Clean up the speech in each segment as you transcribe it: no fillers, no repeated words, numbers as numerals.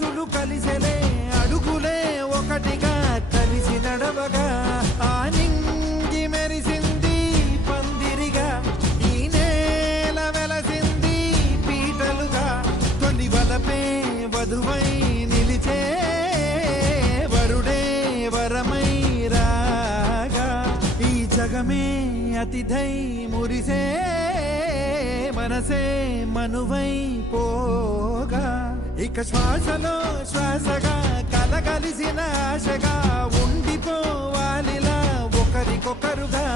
మనసులు కలిసెలే అడుగులే ఒకటిగా కలిసి నడవగా ఆ నింగి మెరిసింది పందిరిగా ఈ నేల వెలసింది పీటలుగా తొలి వలపే వధువై నిలిచే వరుడే వరమై రాగా ఈ జగమే అతిథై మురిసే మనసే మనువై పోగా ఇక శ్వాసలో శ్వాసగా కలగలిసిన ఆశగా ఉండిపోవాలిలా ఒకరికొకరుగా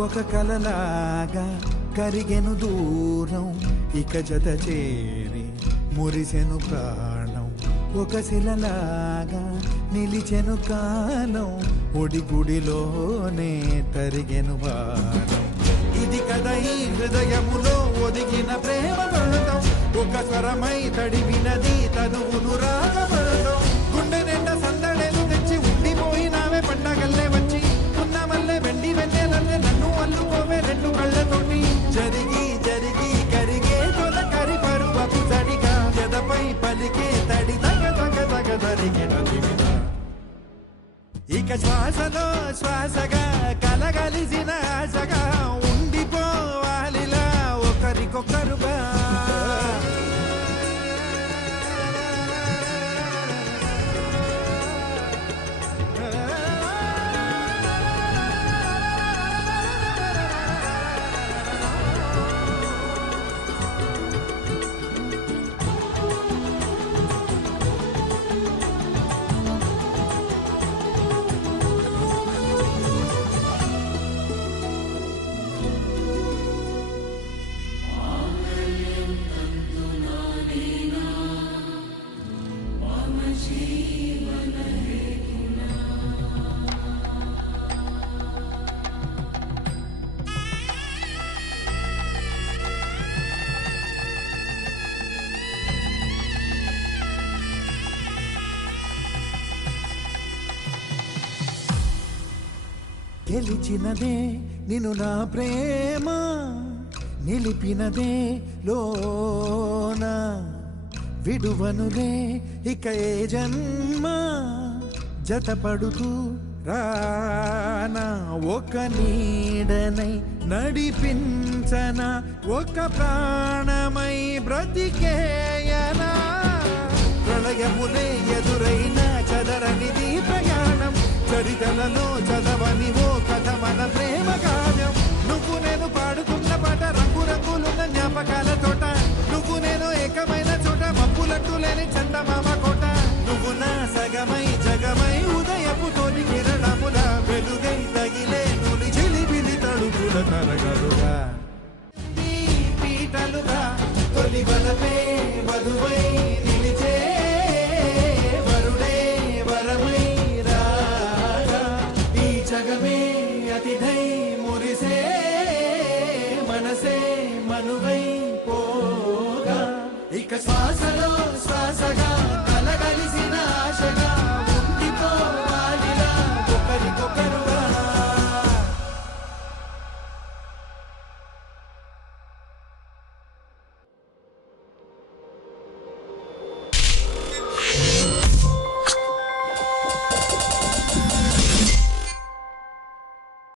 ఒక కలలాగా కరిగెను దూరం ఇక జత చేరి మురిసెను ప్రాణం ఒక శిలలాగా నిలిచెను కాలం ఒడిగుడిలోనే తరిగెను భారం ఇది కదా ఈ హృదయములో ఒదిగిన ప్రేమ పడతాం ఒక స్వరమై తడివినది తనువును రాగపడతాం గుండె నిండా సందడేలు తెచ్చి ఉండిపోయినావే పండగల్లే వచ్చి ఉన్నమల్లే వెండి వెన్నెలల్లే నన్ను అల్లుకోవే రెండు కళ్ళతోటి జరిగి జరిగి కరిగే తొలకరి పరువపు తడిగా ఎదపై పలికే తడి తగ తగ తగ తరిగిన దివిన ఇక శ్వాసలో శ్వాసగా కలగలిసిన ఆశగా ఉండిపోవాలిలా ఒకరికొకరుగా గెలిచినదే నిన్ను నా ప్రేమ నిలిపినదే లోన విడువనులే ఇక ఏ జన్మ జతపడుతూ రానా ఒక నీడనై నడిపించన ఒక ప్రాణమై బ్రతికేయనా ప్రళయములే ఎదురైన చదరనిది ప్రయాణం చరితలలో చదవని ఓ కథ మన ప్రేమ కావ్యం నువ్వు నేను పాడుకున్న పాట రంగు రంగులున్న జ్ఞాపకాల తోట నువ్వు నేను ఏకమైన చోట మప్పులట్టు లేని చందమామ కోట నువ్వు నా సగమై జగమై ఉదయపు తోని కిరణముల వెలుగై తగిలే నులి చిలిబిలి తడుపుల తరగలుగా పీటలుగా తొలి వలపే వధువై నిలిచే వరుడే వరమై జగమే అతిథై మురిసే మనసే మనువై పోగా ఇక శ్వాసలో శ్వాసగా